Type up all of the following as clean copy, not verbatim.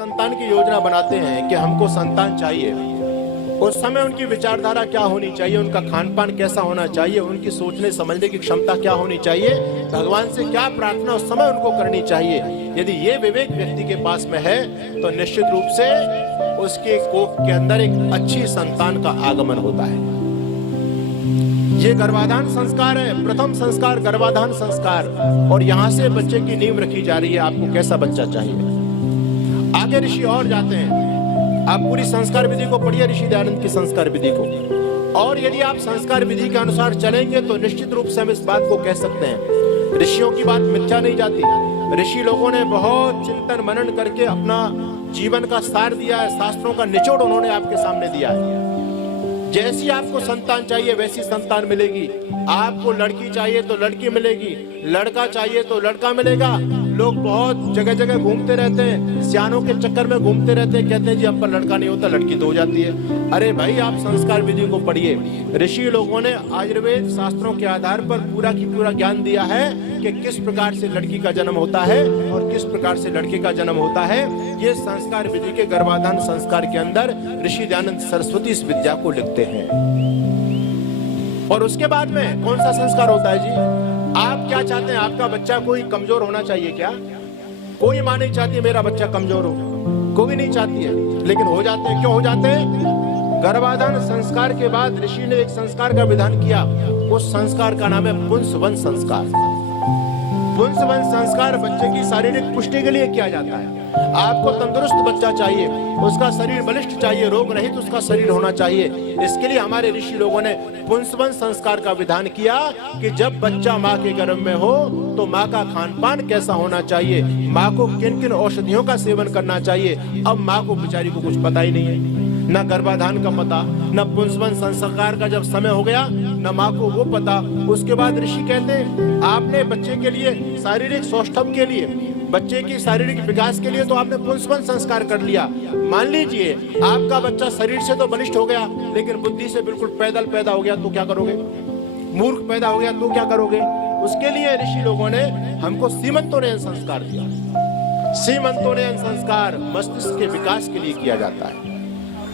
संतान की योजना बनाते हैं कि हमको संतान चाहिए, उस समय उनकी विचारधारा क्या होनी चाहिए, उनका खान पान कैसा होना चाहिए, उनकी सोचने समझने की क्षमता क्या होनी चाहिए, भगवान से क्या प्रार्थना उस समय उनको करनी चाहिए। यदि ये विवेक व्यक्ति के पास में है तो निश्चित रूप से उसके कोख के अंदर एक अच्छी संतान का आगमन होता है। ये गर्भाधान संस्कार है, प्रथम संस्कार गर्भाधान संस्कार, और यहां से बच्चे की नींव रखी जा रही है। आपको कैसा बच्चा चाहिए। आगे ऋषि और जाते हैं, आप पूरी संस्कार विधि को पढ़िए, ऋषि दयानंद की संस्कार विधि को, और यदि आप संस्कार विधि के अनुसार चलेंगे तो निश्चित रूप से हम इस बात को कह सकते हैं, ऋषियों की बात मिथ्या नहीं जाती। ऋषि लोगों ने बहुत चिंतन मनन करके अपना जीवन का सार दिया है, शास्त्रों का निचोड़ उन्होंने आपके सामने दिया है। जैसी आपको संतान चाहिए वैसी संतान मिलेगी। आपको लड़की चाहिए तो लड़की मिलेगी, लड़का चाहिए तो लड़का मिलेगा। लोग बहुत जगह जगह घूमते रहते हैं, सियानों के चक्कर में घूमते रहते हैं, कहते हैं जी हम पर लड़का नहीं होता, लड़की तो हो जाती है। अरे भाई, आप संस्कार विधि को पढ़िए। ऋषि लोगों ने आयुर्वेद शास्त्रों के आधार पर पूरा की पूरा ज्ञान दिया है कि किस प्रकार से लड़की का जन्म होता है और किस प्रकार से लड़के का जन्म होता है। ये संस्कार विधि के गर्भाधान संस्कार के अंदर ऋषि दयानंद सरस्वती इस विद्या को लिखते हैं। और उसके बाद में कौन सा संस्कार होता है जी? आप क्या चाहते हैं? आपका बच्चा कोई कमजोर होना चाहिए क्या? कोई माँ नहीं चाहती मेरा बच्चा कमजोर हो, कोई नहीं चाहती है, लेकिन हो जाते हैं। क्यों हो जाते हैं? गर्भाधान संस्कार के बाद ऋषि ने एक संस्कार का विधान किया, उस संस्कार का नाम है पुंसवन संस्कार। पुंसवन संस्कार बच्चे की शारीरिक पुष्टि के लिए किया जाता है। आपको तंदुरुस्त बच्चा चाहिए, उसका शरीर बलिष्ठ चाहिए, रोग रहित उसका शरीर होना चाहिए। इसके लिए हमारे ऋषि लोगों ने पुंसवन संस्कार का विधान किया कि जब बच्चा माँ के गर्भ में हो तो माँ का खान पान कैसा होना चाहिए, माँ को किन किन औषधियों का सेवन करना चाहिए। अब माँ को बेचारी को कुछ पता ही नहीं है, न गर्भाधान का पता, न पुंसवन संस्कार का जब समय हो गया न माँ को वो पता। उसके बाद ऋषि कहते हैं आपने बच्चे के लिए शारीरिक सौष्ठव के लिए, बच्चे की शारीरिक विकास के लिए तो आपने पुंसवन संस्कार कर लिया। मान लीजिए आपका बच्चा शरीर से तो बलिष्ठ हो गया लेकिन बुद्धि से बिल्कुल पैदल पैदा हो गया तो क्या करोगे? मूर्ख पैदा हो गया तो क्या करोगे? उसके लिए ऋषि लोगों ने हमको सीमंतोन्नयन संस्कार दिया। सीमंतोन्नयन संस्कार मस्तिष्क के विकास के लिए किया जाता है,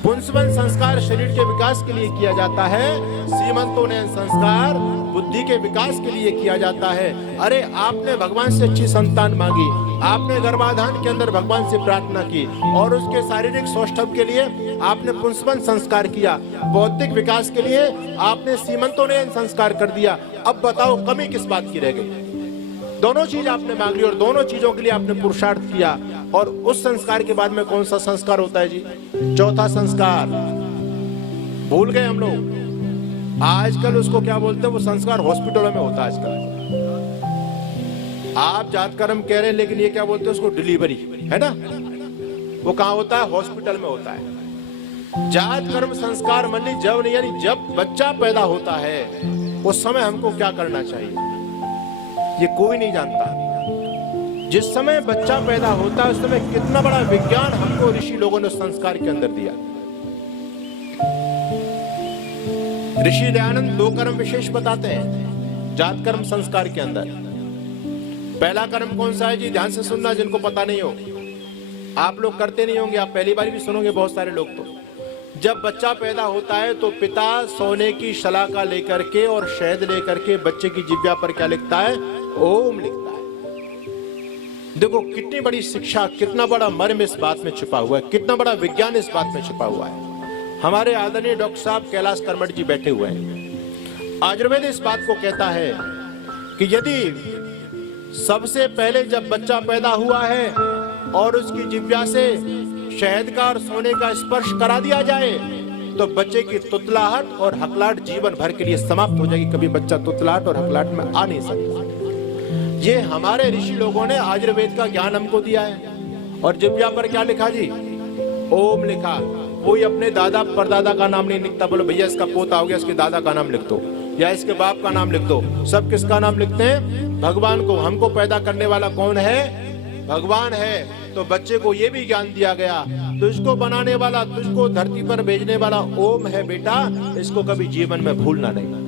पुंसवन संस्कार शरीर के विकास के लिए किया जाता है, सीमंतोन्नयन संस्कार बुद्धि के विकास के लिए किया जाता है। अरे आपने भगवान से अच्छी संतान मांगी, आपने गर्भाधान के अंदर भगवान से प्रार्थना की और उसके शारीरिक सौष्ठव के लिए आपने पुंसवन संस्कार किया, बौद्धिक विकास के लिए आपने सीमंतोन्नयन संस्कार कर दिया। अब बताओ कमी किस बात की रह गई? दोनों चीज आपने मांग ली और दोनों चीजों के लिए आपने पुरुषार्थ किया। और उस संस्कार के बाद में कौन सा संस्कार होता है जी? चौथा संस्कार। भूल गए हम लोग, आजकल उसको क्या बोलते हैं? वो संस्कार हॉस्पिटलों में होता है आजकल। आप जात कर्म कह रहे हैं लेकिन ये क्या बोलते हैं उसको? डिलीवरी, है ना? वो कहाँ होता है? हॉस्पिटल में होता है। जात कर्म संस्कार मन ली जब नहीं, यानी जब बच्चा पैदा होता है उस समय हमको क्या करना चाहिए ये कोई नहीं जानता। जिस समय बच्चा पैदा होता है उस समय कितना बड़ा विज्ञान हमको ऋषि लोगों ने संस्कार के अंदर दिया। ऋषि दयानंद दो कर्म विशेष बताते हैं जात कर्म संस्कार के अंदर। पहला कर्म कौन सा है जी? ध्यान से सुनना, जिनको पता नहीं हो, आप लोग करते नहीं होंगे, आप पहली बार भी सुनोगे बहुत सारे लोग। तो जब बच्चा पैदा होता है तो पिता सोने की शलाका लेकर के और शहद लेकर के बच्चे की जिह्वा पर क्या लिखता है? ओम लिखता है। देखो कितनी बड़ी शिक्षा, कितना बड़ा मर्म इस बात में छिपा हुआ है, कितना बड़ा विज्ञान इस बात में छिपा हुआ है। हमारे आदरणीय डॉक्टर साहब कैलाश कर्मठ जी बैठे हुए हैं। आयुर्वेद इस बात को कहता है कि यदि सबसे पहले जब बच्चा पैदा हुआ है और उसकी जिह्वा से शहद का और सोने का स्पर्श करा दिया जाए तो बच्चे की तुतलाहट और हकलाहट जीवन भर के लिए समाप्त हो जाएगी। कभी बच्चा तुतलाहट और हकलाहट में आ नहीं सकता। ये हमारे ऋषि लोगों ने आयुर्वेद का ज्ञान हमको दिया है। और जिह्वा पर क्या लिखा जी? ओम लिखा। कोई अपने दादा परदादा का नाम नहीं लिखता, बोलो भैया इसका पोता हो गया इसके दादा का नाम लिख दो या इसके बाप का नाम लिख दो। सब किसका नाम लिखते हैं? भगवान को। हमको पैदा करने वाला कौन है? भगवान है। तो बच्चे को ये भी ज्ञान दिया गया, तुझको बनाने वाला, तुझको धरती पर भेजने वाला ओम है बेटा, इसको कभी जीवन में भूलना नहीं।